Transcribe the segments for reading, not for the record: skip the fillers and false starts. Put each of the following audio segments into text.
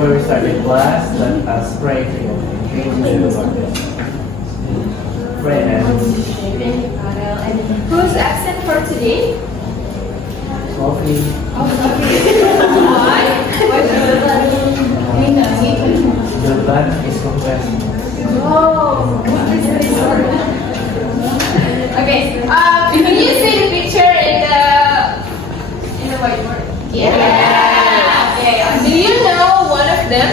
before we start the class, let us pray to you. Pray hands. Who's absent for today? Sophie. Why? The blood is compressed. Oh, okay. Can you see the picture in the whiteboard? Yeah. Okay. Do you know one of them?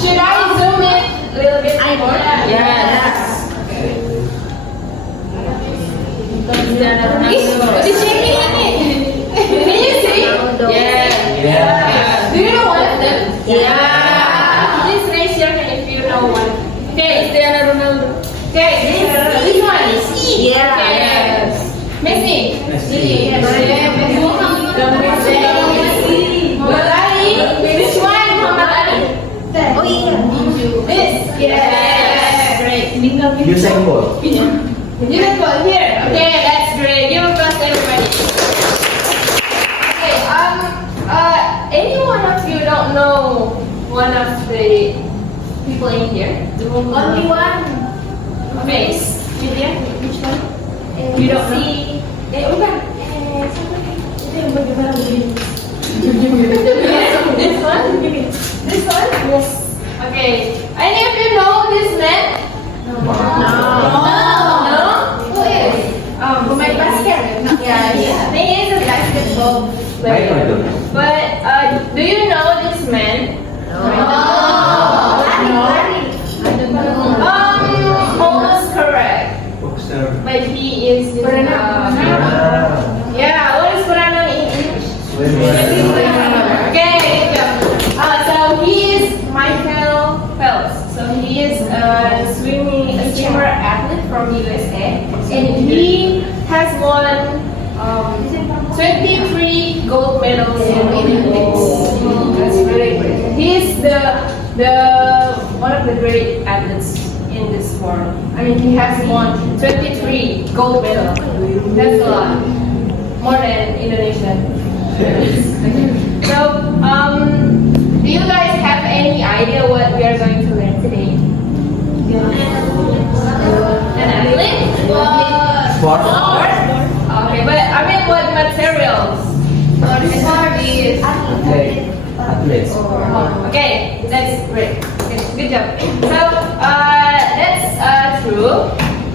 Should I zoom in a little bit more? Yes. It's shaking ini. Can you see? Yeah. Do you know one of them? Yeah. Please raise your hand if you know one. Okay. Cristiano Ronaldo. Okay. This one. Yeah. Okay. Messi. Messi. Maharani. Which one? Maharani. Oh iya. This. Yes. Great. Usain Bolt. Beautiful. Here. Okay, that's great. Give a applause to everybody. Okay. Any one of you don't know one of the people in here? Only one. Face. Which one? You don't see. Bukan. Itu yang bagaimana begini? This one? This one? Yes. Okay. Any of you know this man? No. No? Who is? Pemain basket. Yeah. He is a basketball player. But do you know this man? Lari. Almost correct. But he is yeah, what is Maharani in English? Okay, good job. So he is Michael Phelps. So he is a swimmer athlete from USA, and he has won 23 gold medals in Olympics. That's really great. He's the one of the great athletes in this world. I mean, he has won 23 gold medals. That's a lot, more than Indonesia. So, do you guys have any idea what we are going to learn today? An athlete? Sport. Okay, but I mean, what materials? Athletes. Okay, that's great. Good job. So, that's true.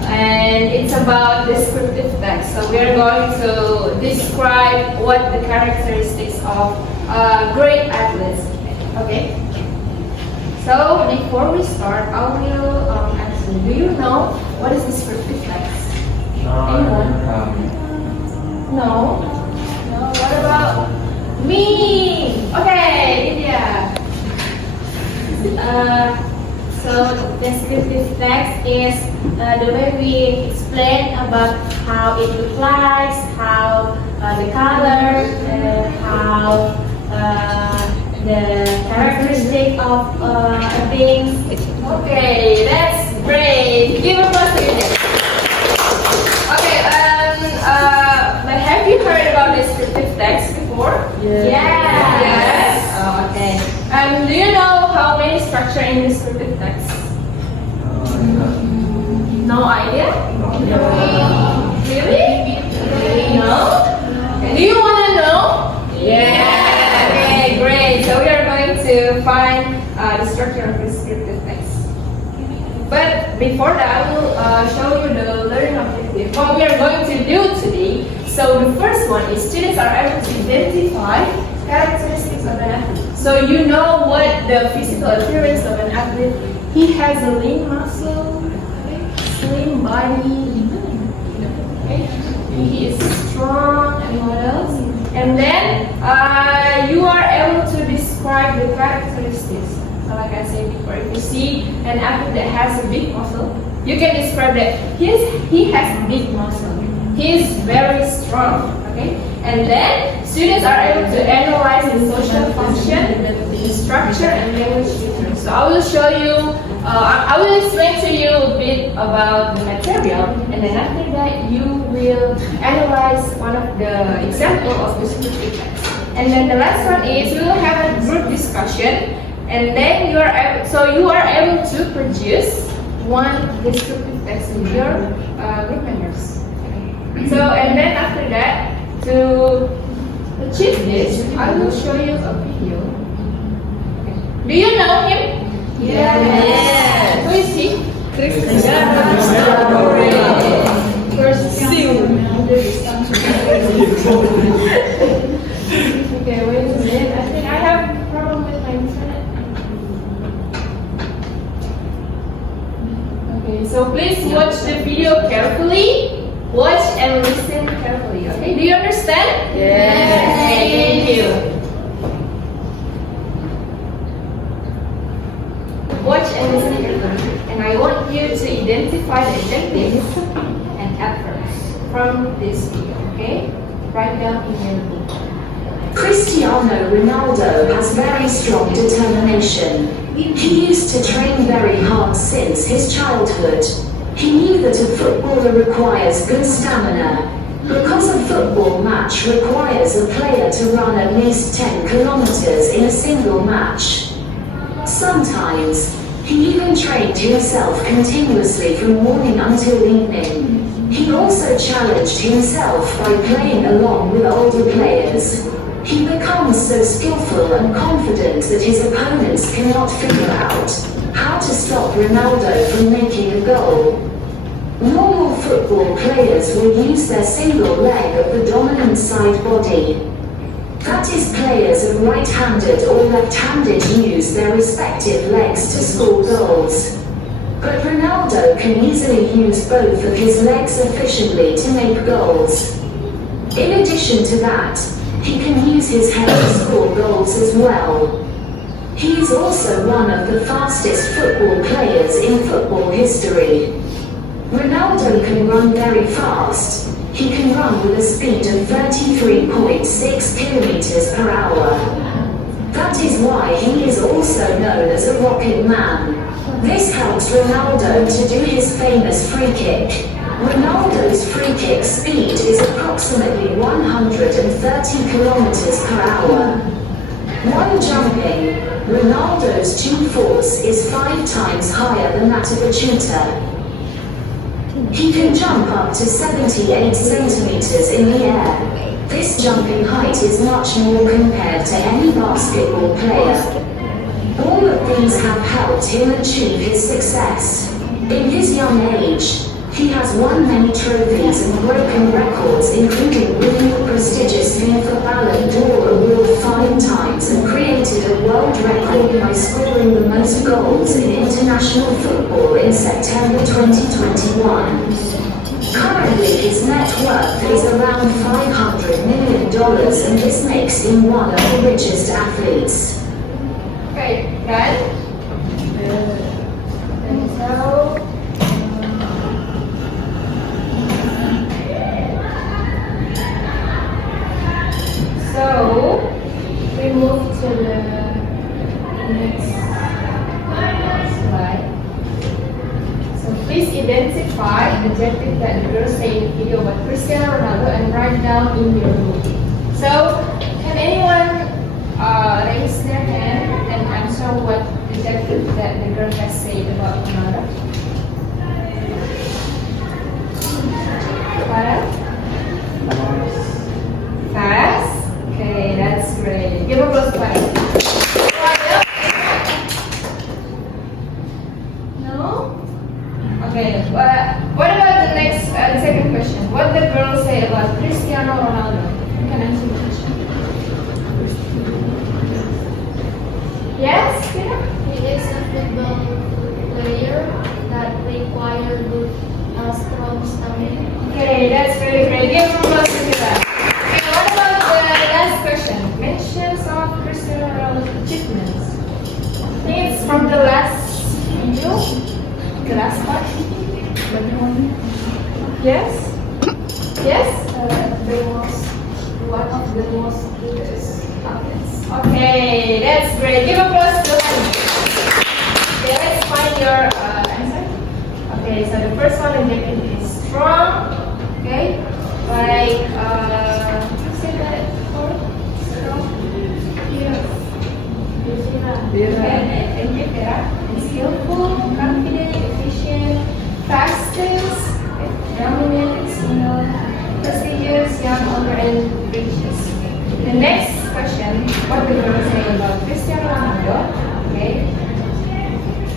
And it's about descriptive text. So we are going to describe what the characteristics of great athletes. Okay. So before we start, I will ask you, do you know what is descriptive text? Anyone? No? No? What about me? Okay, Lydia. So descriptive text is the way we explain about how it looks like, how the color, how the characteristic of things. Okay, that's great. Give a applause to Lydia. Okay, but have you heard about descriptive text before? Yes. Oh, okay. Do you know how many structure in descriptive text? No idea? Really? No? Okay. Do you want to know? Yeah. Okay, great. So we are going to find the structure of descriptive text. But before that, I will show you the learning objective. What we are going to do today. So the first one is students are able to identify characteristics of an athlete. So you know what the physical appearance of an athlete. He has a lean muscle, slim body, okay? He is strong, and what else? And then you are able to describe the characteristics. So like I said before, if you see an athlete that has a big muscle, you can describe that he has big muscle. He is very strong, okay? And then students are able to analyze the social function, the structure, and language features. So I will show you, I will explain to you a bit about the material, and then after that you will analyze one of the example of descriptive text. And then the last one is we will have a group discussion, and then you are able to produce one descriptive text with your group members. So, and then after that, to achieve this, I will show you a video. Do you know him? Yes. Who is he? Okay, wait a minute. I think I have a problem with my internet. Okay, so please watch the video carefully. Watch and listen carefully. Okay, do you understand? Yes. Thank you. Watch and listen carefully. And I want you to identify the adjectives and adverbs from this video. Okay, write down in your book. Cristiano Ronaldo has very strong determination. He used to train very hard since his childhood. He knew that a footballer requires good stamina, because a football match requires a player to run at least 10 kilometers in a single match. Sometimes, he even trained himself continuously from morning until evening. He also challenged himself by playing along with older players. He becomes so skillful and confident that his opponents cannot figure out how to stop Ronaldo from making a goal. Normal football players will use their single leg of the dominant side body. That is, players of right-handed or left-handed use their respective legs to score goals. But Ronaldo can easily use both of his legs efficiently to make goals. In addition to that, he can use his head to score goals as well. He is also one of the fastest football players in football history. Ronaldo can run very fast. He can run with a speed of 33.6 kilometers per hour. That is why he is also known as a rocket man. This helps Ronaldo to do his famous free kick. Ronaldo's free kick speed is approximately 130 kilometers per hour. While jumping, Ronaldo's jump force is 5 times higher than that of a shooter. He can jump up to 78 centimeters in the air. This jumping height is much more compared to any basketball player. All of these have helped him achieve his success. In his young age, he has won many trophies and broken records, including winning the prestigious FIFA Ballon d'Or award 5 times and created a world record by scoring the most goals in international football in September 2021. Currently, his net worth is around $500 million, and this makes him one of the richest athletes. Okay, done? And so we move to the next slide. So please identify the adjective that the girl say in the video about Cristiano Ronaldo and write down in your book. So can anyone raise their hand and answer what adjective that the girl has said about Ronaldo? Fast? Okay, that's great. Give a applause to Farah. No? Okay, what about the next, the second question? What did the girl say about Cristiano Ronaldo? You can answer the question. Yes? Yeah? He is a football player that requires good strong stamina. Okay, that's really great. Give a applause to that. Okay, what about the last question? Mention some of Cristiano Ronaldo's achievements. I think it's from the last video. The last part. Yes? Yes? One of the most greatest athletes. Okay, that's great. Give applause to him. Okay, let's find your answer. Okay, so the first one adjective is strong. Okay, like, say that before. Strong. Okay, thank you, Vera. Skillful, confident, efficient, fastest, dominant, prestigious, young, older, and gracious. The next question, what we're going to say about Cristiano Ronaldo. Okay.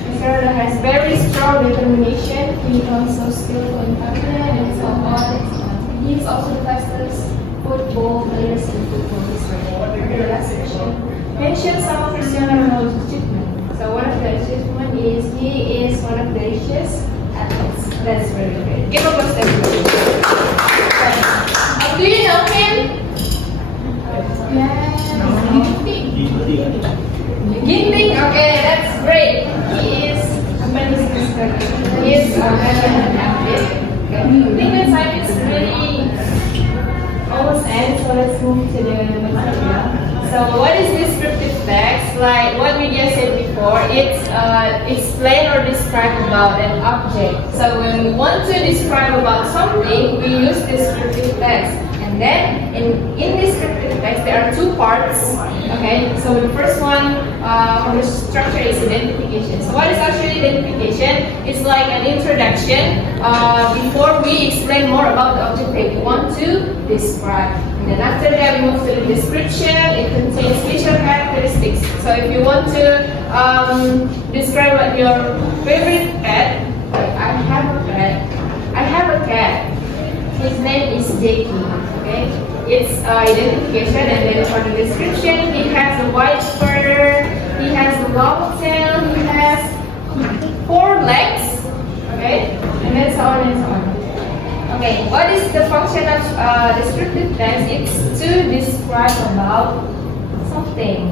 Cristiano Ronaldo has very strong determination. He also skillful and confident, and so on. He is also the fastest football players in football history. Okay, the last question. Mention some of Cristiano Ronaldo's achievements. So one of the achievements is he is one of the richest athletes. That's very great. Give a applause to everybody. Do you know him? Yes. Ginting. Okay, that's great. He is He is a veteran athlete. Okay. I think the time is really almost end, so let's move to the next video. So what is descriptive text? Like what we just said before, it's explain or describe about an object. So when we want to describe about something, we use descriptive text. And then in descriptive text, there are two parts. Okay, so the first one for the structure is identification. So what is actually identification? It's like an introduction before we explain more about the object that we want to describe. And then after that, we move to the description. It contains facial characteristics. So if you want to describe what your favorite pet, like I have a cat. His name is Jakey. Okay, it's identification, and then for the description, he has a white fur, he has a long tail, he has 4 legs. Okay, and then so on and so on. Okay, what is the function of descriptive text? It's to describe about something.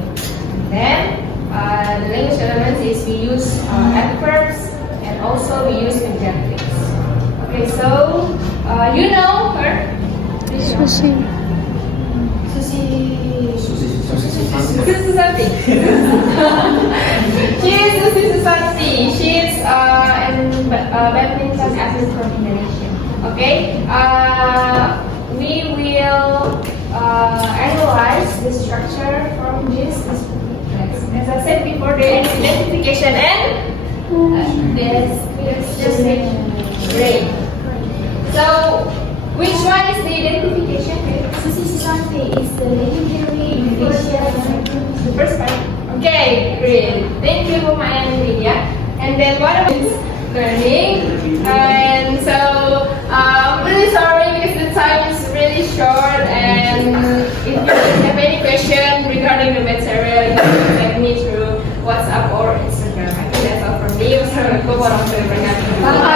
Then the language elements is we use adverbs and also we use adjectives. Okay, so you know her? Susi. Susanti. She is Susi Susanti. She is a badminton athlete from Indonesia. Okay, we will analyze the structure from this descriptive text. As I said before, there is identification and description. Great. So, which one is the identification? Susi Susanti is the legendary Indonesian. The first part. Okay, great. Thank you, Mama and Lydia. And then what about learning? And so, I'm really sorry because the time is really short. And if you have any question regarding the material, you can contact me through WhatsApp or Instagram. I think that's all from me. Wassalamualaikum warahmatullahi wabarakatuh.